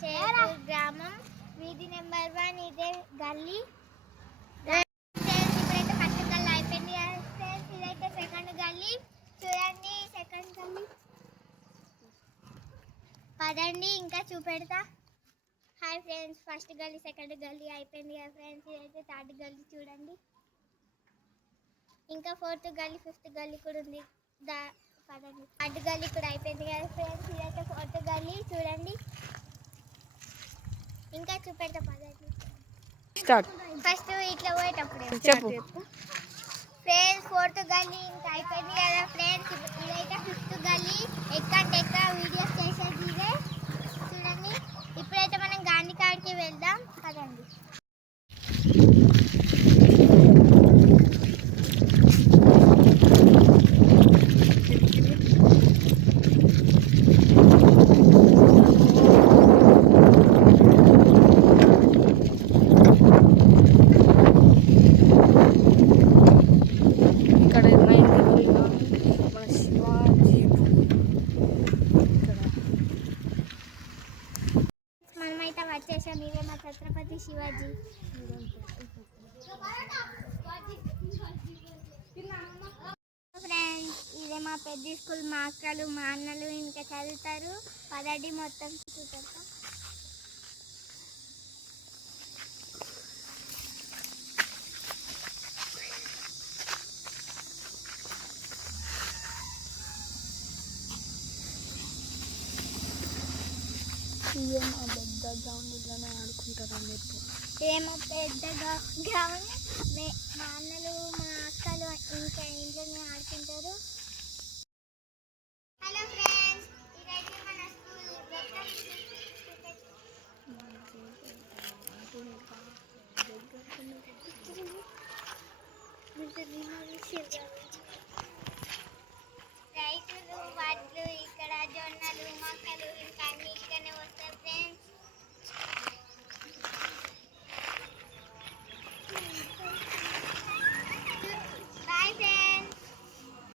చేపూర్ గ్రామం, వీధి నెంబర్ 1, ఇదే గల్లీ. ఇప్పుడైతే ఫస్ట్ గల్లీ అయిపోయింది ఫ్రెండ్స్, ఇదైతే సెకండ్ గల్లీ. చూడండి సెకండ్ గల్లీ. పదండి ఇంకా చూపెడతా. హాయ్ ఫ్రెండ్స్, ఫస్ట్ గల్లీ సెకండ్ గల్లీ అయిపోయింది కదా ఫ్రెండ్స్, ఇదైతే థర్డ్ గల్లీ. చూడండి ఇంకా ఫోర్త్ గల్లీ ఫిఫ్త్ గల్లీ కూడా ఉంది. పదండి. థర్డ్ గల్లీ కూడా అయిపోయింది కదా ఫ్రెండ్స్, ఇదైతే ఫోర్త్ గల్లీ. చూడండి ఇంకా చూపెడతా పదండి. ఫస్ట్ ఇట్లా పోయేటప్పుడు చెప్పు ఫ్రెండ్స్. ఫోర్త్ గల్లీ ఇంకా అయిపోయింది కదా ఫ్రెండ్స్, ఇదైతే ఫిఫ్త్ గల్లీ. ఎక్కంటే వీడియోస్ చేసేది ఇదే. చూడండి ఇప్పుడైతే మనం గాంధీ కాడికి వెళ్దాం పదండి. మనమైతే వచ్చేసాం. ఇదే మా ఛత్రపతి శివాజీ. ఫ్రెండ్స్ ఇదే మా పెద్ద స్కూల్. మా అక్కలు మా అన్నలు ఇంకా చదువుతారు. పదండి మొత్తం చూపెడతాం. ఏమో పెద్ద గ్రౌండ్ ఇట్లానే ఆడుకుంటారు అందరు. ఏమో పెద్ద గ్రౌండ్, మా అన్నలు మా అక్కలు ఇంకా ఇంట్లోనే ఆడుకుంటారు. హలో ఫ్రెండ్స్, ఇదైతే మన స్కూల్.